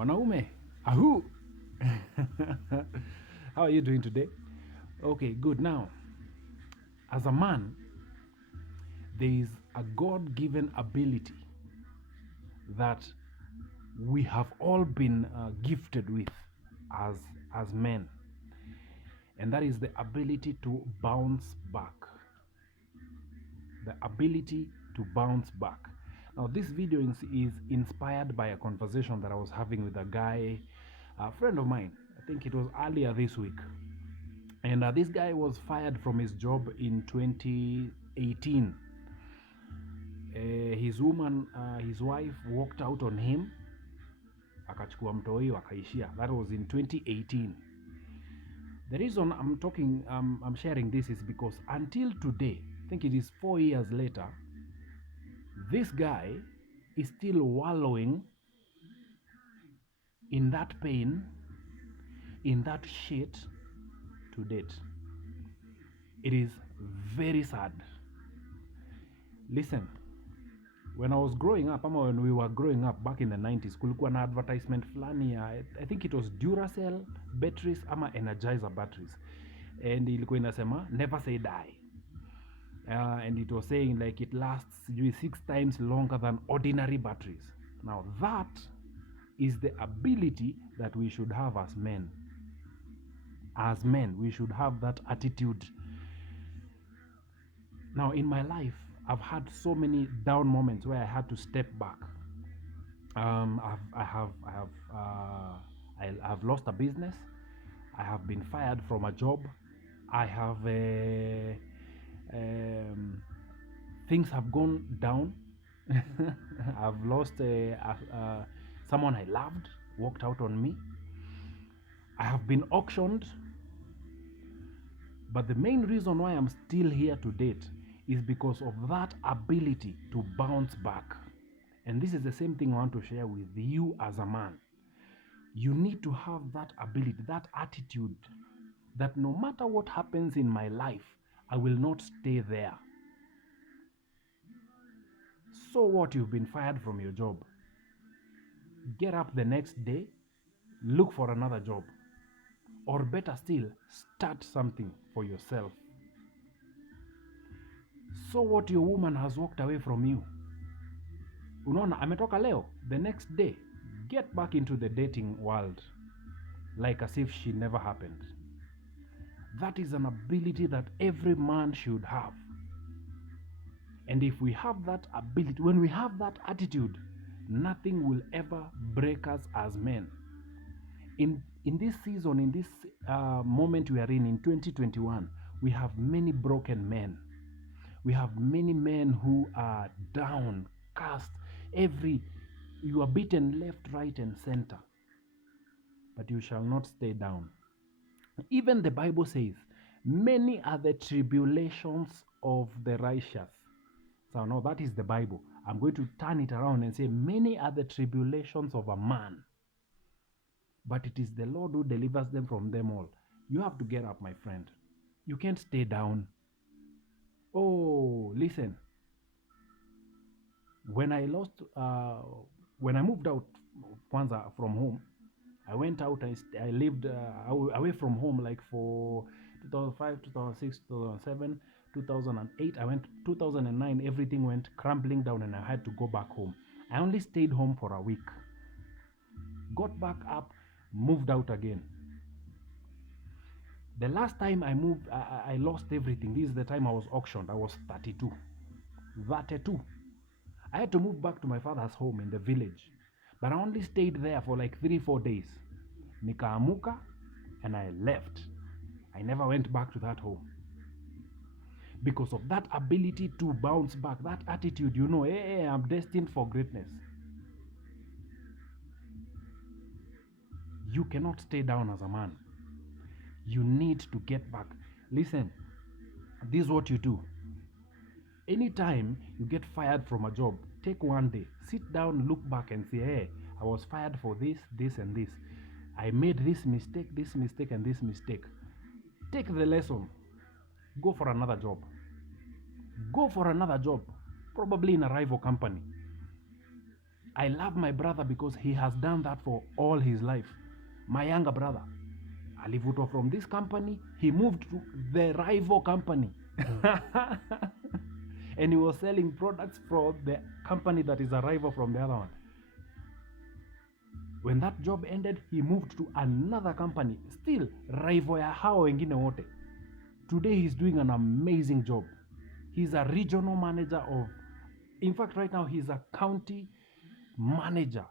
Wanaume, ahu! How are you doing today? Okay, good. Now, as a man, there is a God given ability that we have all been gifted with as men, and that is the ability to bounce back. The ability to bounce back. Now, this video is inspired by a conversation that I was having with a friend of mine. I think it was earlier this week. And this guy was fired from his job in 2018. His wife walked out on him, akachukua mtoi wakaishia. That was in 2018. The reason I'm sharing this is because until today, I think it is 4 years later, this guy is still wallowing in that pain, in that shit to date. It is very sad. Listen, when I was growing up, when we were growing up back in the 90s, kulikuwa na advertisement flani ya, I think it was Duracell batteries ama Energizer batteries, and ilikuwa inasema never say die, and it was saying like it lasts 6 times longer than ordinary batteries. Now that is the ability that we should have as men. As men, we should have that attitude. Now, in my life, I've had so many down moments where I had to step back. I've lost a business. I have been fired from a job. I have things have gone down. I've lost someone I loved, walked out on me. I have been auctioned. But the main reason why I'm still here to date is because of that ability to bounce back. And this is the same thing I want to share with you as a man. You need to have that ability, that attitude, that no matter what happens in my life, I will not stay there. So what, you've been fired from your job? Get up the next day, look for another job. Or better still, start something for yourself. So what, your woman has walked away from you. Unaona, ametoka leo, the next day, get back into the dating world like as if she never happened. That is an ability that every man should have. And if we have that ability, when we have that attitude, nothing will ever break us as men. In this season, in this moment we are in 2021, we have many broken men. We have many men who are down, cast. You are beaten left, right, and center. But you shall not stay down. Even the Bible says, many are the tribulations of the righteous. So now that is the Bible. I'm going to turn it around and say, many are the tribulations of a man, but it is the Lord who delivers them from them all. You have to get up, my friend. You can't stay down. Oh, listen. When I moved out Kwanza from home, I went out and I lived away from home like for 2005, 2006, 2007, 2008. I went 2009, everything went crumbling down and I had to go back home. I only stayed home for a week. Got back up, moved out again. The last time I moved, I lost everything. This is the time I was auctioned. I was 32. 32. I had to move back to my father's home in the village. But I only stayed there for like 3-4 days. Nikaamuka and I left. I never went back to that home. Because of that ability to bounce back, that attitude, hey, I'm destined for greatness. You cannot stay down as a man. You need to get back. Listen, this is what you do. Anytime you get fired from a job, take one day, sit down, look back and say, hey, I was fired for this, this, and this. I made this mistake, and this mistake. Take the lesson. Go for another job. Go for another job, probably in a rival company. I love my brother because he has done that for all his life. My younger brother, alivutwa from this company, he moved to the rival company. And he was selling products from the company that is a rival from the other one. When that job ended, he moved to another company, still rival ya hao wengine wote. Today he's doing an amazing job. He's a regional manager of, in fact right now he's a county manager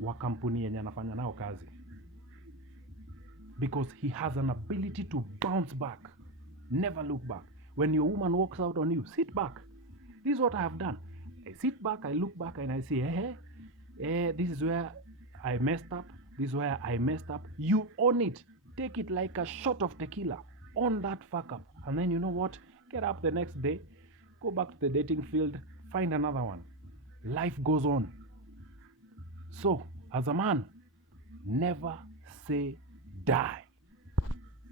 wa kampuni yenye anafanya nao kazi, because he has an ability to bounce back, never look back. When your woman walks out on you, sit back. This is what I have done. I sit back, I look back, and I say, this is where I messed up. This is where I messed up. You own it. Take it like a shot of tequila. Own that fuck up. And then you know what? Get up the next day, go back to the dating field, find another one. Life goes on. So, as a man, never say die.